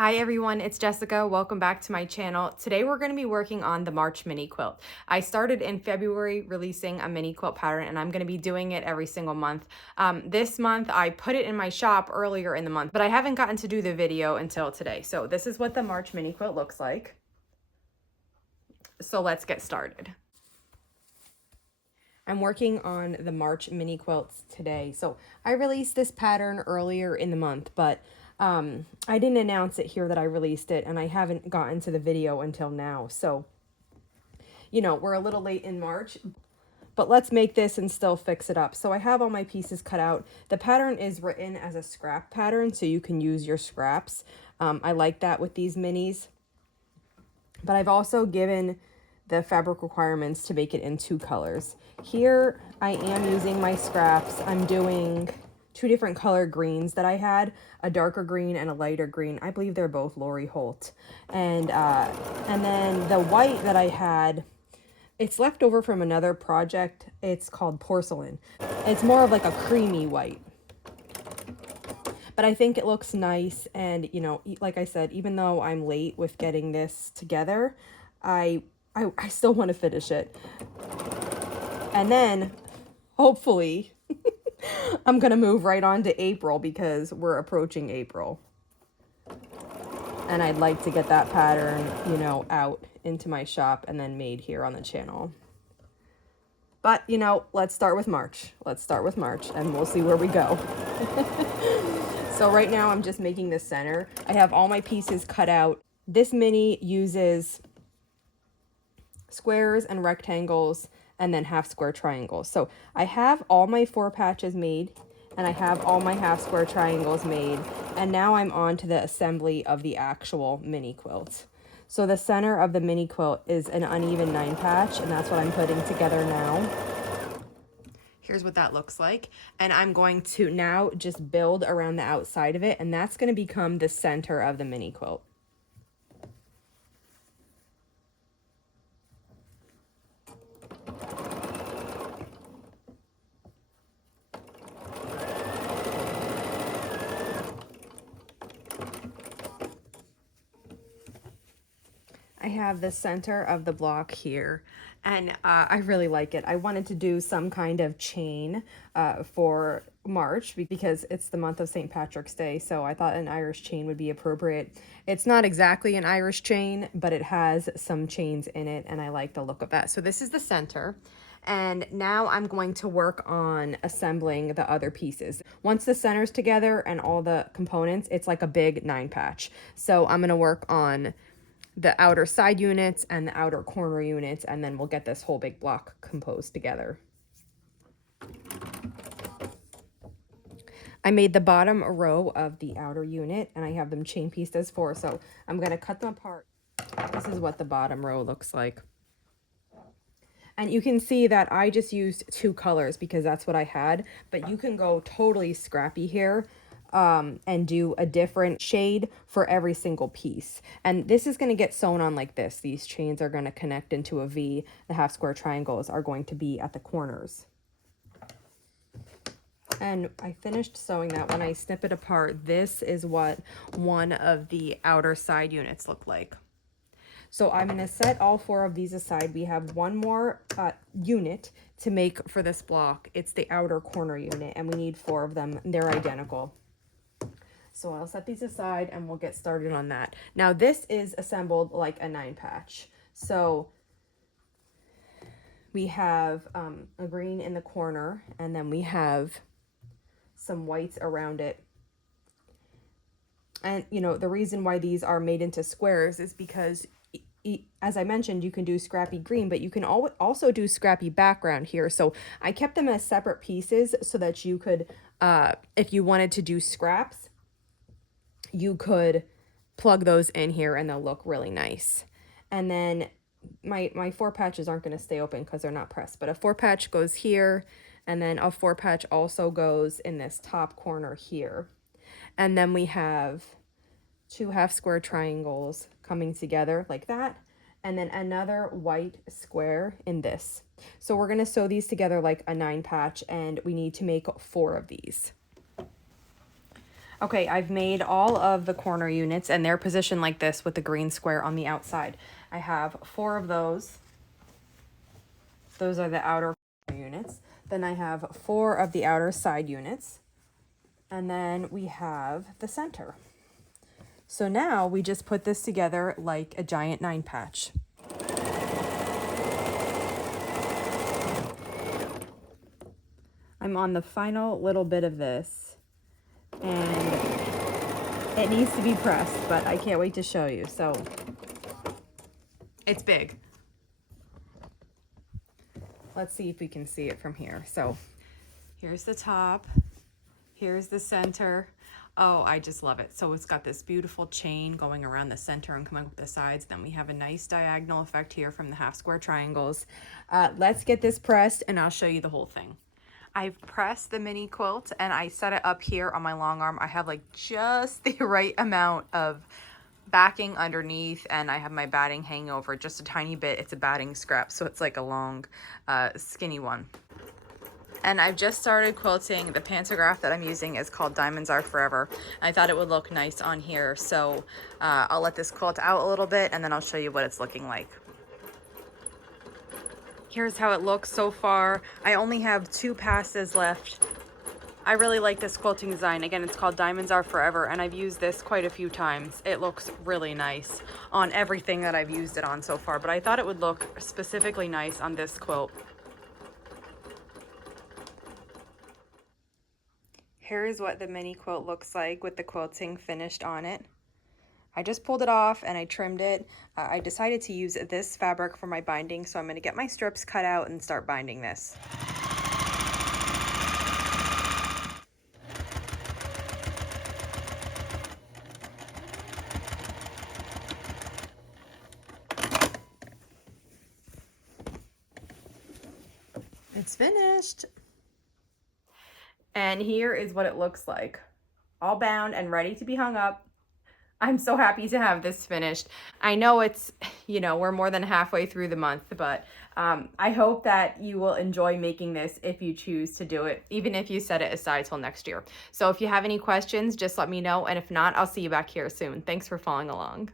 Hi everyone, it's Jessica. Welcome back to my channel. Today we're going to be working on the March mini quilt. I started in February releasing a mini quilt pattern and I'm going to be doing it every single month. This month I put it in my shop earlier in the month, but I haven't gotten to do the video until today. So this is what the March mini quilt looks like. So let's get started. I'm working on the March mini quilts today. So I released this pattern earlier in the month, but I didn't announce it here that I released it, and I haven't gotten to the video until now. So, you know, we're a little late in March, but let's make this and still fix it up. So I have all my pieces cut out. The pattern is written as a scrap pattern, so you can use your scraps. I like that with these minis. But I've also given the fabric requirements to make it in 2 colors. Here I am using my scraps. I'm doing 2 different color greens that I had, a darker green and a lighter green. I believe they're both Lori Holt. And then the white that I had, it's left over from another project. It's called Porcelain. It's more of like a creamy white. But I think it looks nice, and you know, like I said, even though I'm late with getting this together, I still want to finish it. And then hopefully I'm gonna move right on to April because we're approaching April. And I'd like to get that pattern, you know, out into my shop and then made here on the channel. But, you know, let's start with March. Let's start with March and we'll see where we go. So right now I'm just making the center. I have all my pieces cut out. This mini uses squares and rectangles and then half square triangles. So I have all my 4 patches made and I have all my half square triangles made. And now I'm on to the assembly of the actual mini quilt. So the center of the mini quilt is an uneven 9 patch, and that's what I'm putting together now. Here's what that looks like. And I'm going to now just build around the outside of it, and that's going to become the center of the mini quilt. I have the center of the block here, and I really like it. I wanted to do some kind of chain for March because it's the month of St. Patrick's Day, so I thought an Irish chain would be appropriate. It's not exactly an Irish chain, but it has some chains in it, and I like the look of that. So this is the center. And now I'm going to work on assembling the other pieces. Once the center's together and all the components, it's like a big 9 patch. So I'm gonna work on the outer side units and the outer corner units, and then we'll get this whole big block composed together. I made the bottom row of the outer unit and I have them chain pieced as 4, so I'm going to cut them apart. This is what the bottom row looks like. And you can see that I just used 2 colors because that's what I had, but you can go totally scrappy here and do a different shade for every single piece. And this is going to get sewn on like this. These chains are going to connect into a V. The half square triangles are going to be at the corners. And I finished sewing that. When I snip it apart, this is what one of the outer side units look like. So I'm going to set all 4 of these aside. We have one more unit to make for this block. It's the outer corner unit, and we need 4 of them. They're identical. So I'll set these aside and we'll get started on that. Now this is assembled like a 9 patch. So we have a green in the corner, and then we have some whites around it. And you know, the reason why these are made into squares is because, as I mentioned, you can do scrappy green, but you can also do scrappy background here. So I kept them as separate pieces so that you could, if you wanted to do scraps, you could plug those in here and they'll look really nice. And then my 4 patches aren't going to stay open because they're not pressed, but a 4 patch goes here, and then a 4 patch also goes in this top corner here. And then we have 2 half square triangles coming together like that, and then another white square in this. So we're going to sew these together like a 9 patch, and we need to make 4 of these. Okay, I've made all of the corner units and they're positioned like this with the green square on the outside. I have 4 of those. Those are the outer corner units. Then I have 4 of the outer side units. And then we have the center. So now we just put this together like a giant 9 patch. I'm on the final little bit of this and it needs to be pressed, but I can't wait to show you. So it's big. Let's see if we can see it from here. So here's the top, here's the center. Oh, I just love it. So it's got this beautiful chain going around the center and coming up the sides. Then we have a nice diagonal effect here from the half square triangles. Let's get this pressed and I'll show you the whole thing. I've pressed the mini quilt and I set it up here on my long arm. I have like just the right amount of backing underneath and I have my batting hanging over just a tiny bit. It's a batting scrap, so it's like a long, skinny one. And I've just started quilting. The pantograph that I'm using is called Diamonds Are Forever. I thought it would look nice on here, so I'll let this quilt out a little bit and then I'll show you what it's looking like. Here's how it looks so far. I only have 2 passes left. I really like this quilting design. Again, it's called Diamonds Are Forever, and I've used this quite a few times. It looks really nice on everything that I've used it on so far, but I thought it would look specifically nice on this quilt. Here's what the mini quilt looks like with the quilting finished on it. I just pulled it off and I trimmed it. I decided to use this fabric for my binding, so I'm going to get my strips cut out and start binding this. It's finished. And here is what it looks like. All bound and ready to be hung up. I'm so happy to have this finished. I know it's, we're more than halfway through the month, but I hope that you will enjoy making this if you choose to do it, even if you set it aside till next year. So if you have any questions, just let me know. And if not, I'll see you back here soon. Thanks for following along.